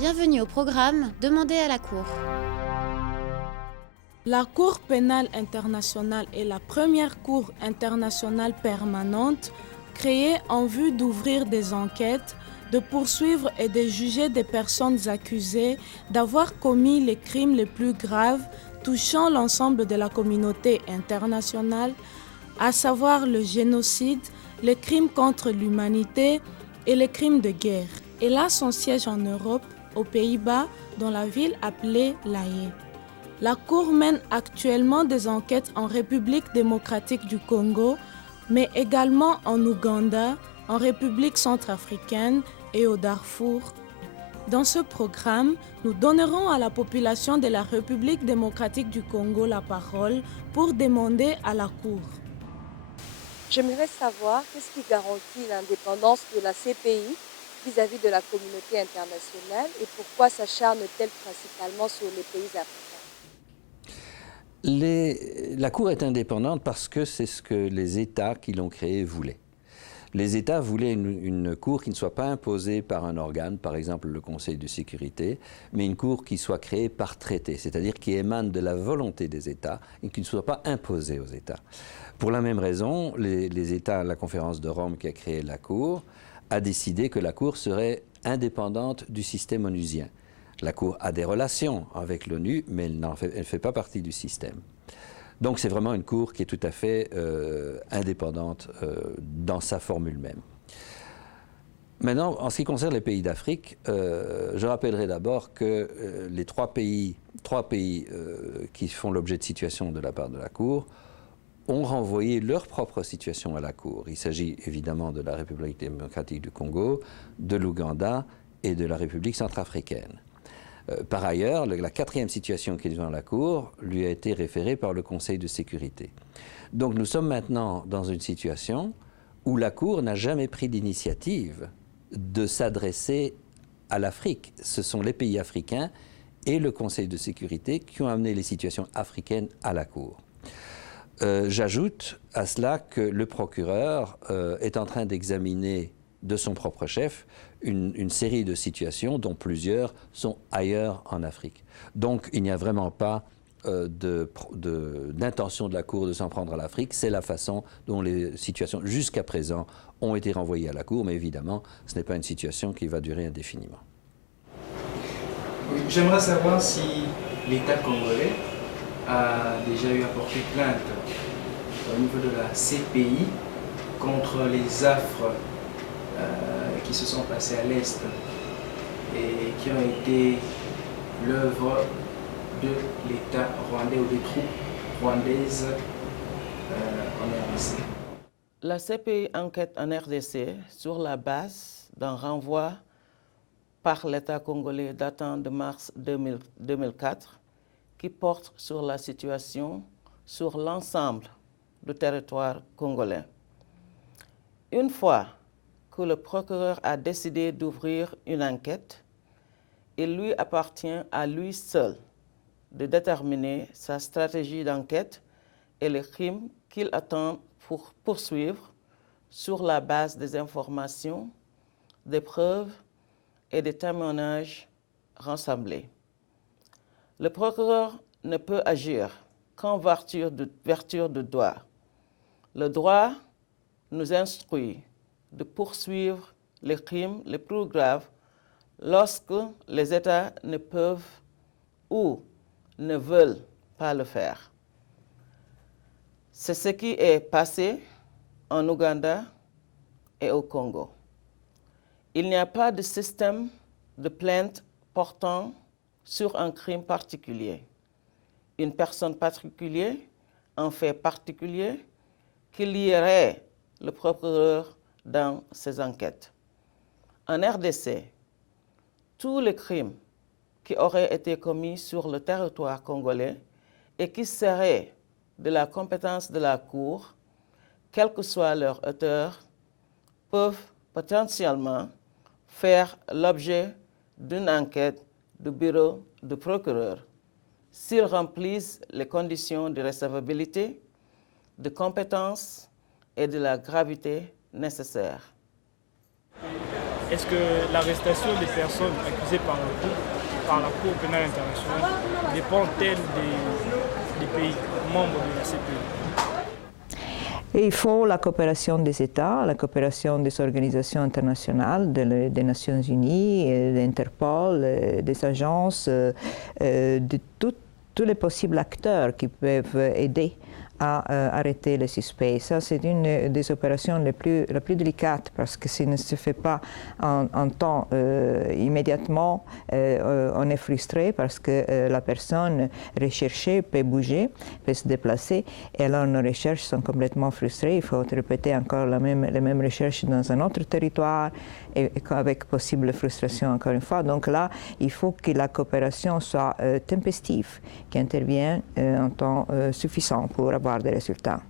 Bienvenue au programme Demandez à la Cour. La Cour pénale internationale est la première cour internationale permanente créée en vue d'ouvrir des enquêtes, de poursuivre et de juger des personnes accusées d'avoir commis les crimes les plus graves touchant l'ensemble de la communauté internationale, à savoir le génocide, les crimes contre l'humanité et les crimes de guerre. Elle a son siège en Europe, aux Pays-Bas, dans la ville appelée La Haye. La Cour mène actuellement des enquêtes en République démocratique du Congo, mais également en Ouganda, en République centrafricaine et au Darfour. Dans ce programme, nous donnerons à la population de la République démocratique du Congo la parole pour demander à la Cour. J'aimerais savoir qu'est-ce qui garantit l'indépendance de la CPI vis-à-vis de la communauté internationale et pourquoi s'acharne-t-elle principalement sur les pays africains? La Cour est indépendante parce que c'est ce que les États qui l'ont créée voulaient. Les États voulaient une Cour qui ne soit pas imposée par un organe, par exemple le Conseil de sécurité, mais une Cour qui soit créée par traité, c'est-à-dire qui émane de la volonté des États et qui ne soit pas imposée aux États. Pour la même raison, les États, la conférence de Rome qui a créé la Cour, a décidé que la Cour serait indépendante du système onusien. La Cour a des relations avec l'ONU, mais elle ne fait pas partie du système. Donc c'est vraiment une Cour qui est tout à fait indépendante dans sa formule même. Maintenant, en ce qui concerne les pays d'Afrique, je rappellerai d'abord que les trois pays qui font l'objet de situation de la part de la Cour ont renvoyé leur propre situation à la Cour. Il s'agit évidemment de la République démocratique du Congo, de l'Ouganda et de la République centrafricaine. Par ailleurs, la quatrième situation qui est devant la Cour lui a été référée par le Conseil de sécurité. Donc nous sommes maintenant dans une situation où la Cour n'a jamais pris d'initiative de s'adresser à l'Afrique. Ce sont les pays africains et le Conseil de sécurité qui ont amené les situations africaines à la Cour. J'ajoute à cela que le procureur est en train d'examiner de son propre chef une série de situations dont plusieurs sont ailleurs en Afrique. Donc il n'y a vraiment pas d'intention de la Cour de s'en prendre à l'Afrique. C'est la façon dont les situations jusqu'à présent ont été renvoyées à la Cour, mais évidemment ce n'est pas une situation qui va durer indéfiniment. Oui, j'aimerais savoir si l'État congolais a déjà eu à porter plainte au niveau de la CPI contre les affres qui se sont passés à l'Est et qui ont été l'œuvre de l'État rwandais ou des troupes rwandaises en RDC. La CPI enquête en RDC sur la base d'un renvoi par l'État congolais datant de mars 2004 qui porte sur la situation sur l'ensemble du territoire congolais. Une fois que le procureur a décidé d'ouvrir une enquête, il lui appartient à lui seul de déterminer sa stratégie d'enquête et les crimes qu'il attend pour poursuivre sur la base des informations, des preuves et des témoignages rassemblés. Le procureur ne peut agir qu'en vertu de droit. Le droit nous instruit de poursuivre les crimes les plus graves lorsque les États ne peuvent ou ne veulent pas le faire. C'est ce qui est passé en Ouganda et au Congo. Il n'y a pas de système de plainte portant sur un crime particulier. Une personne particulière, un fait particulier, qui lierait le procureur dans ses enquêtes. En RDC, tous les crimes qui auraient été commis sur le territoire congolais et qui seraient de la compétence de la Cour, quel que soit leur auteur, peuvent potentiellement faire l'objet d'une enquête du bureau du procureur s'ils remplissent les conditions de recevabilité, de compétence et de la gravité nécessaires. est-ce que l'arrestation des personnes accusées par la Cour pénale internationale dépend-elle des pays membres de la CPI? Et il faut la coopération des États, la coopération des organisations internationales, des Nations Unies, d'Interpol, des agences, de tous les possibles acteurs qui peuvent aider à arrêter les suspects. Ça, c'est une des opérations les plus délicates parce que si ne se fait pas en temps immédiatement, on est frustré parce que la personne recherchée peut bouger, peut se déplacer, et alors nos recherches sont complètement frustrées. Il faut répéter encore les mêmes recherches dans un autre territoire et avec possible frustration encore une fois. Donc là, il faut que la coopération soit tempestive, qui intervienne en temps suffisant pour avoir des résultats.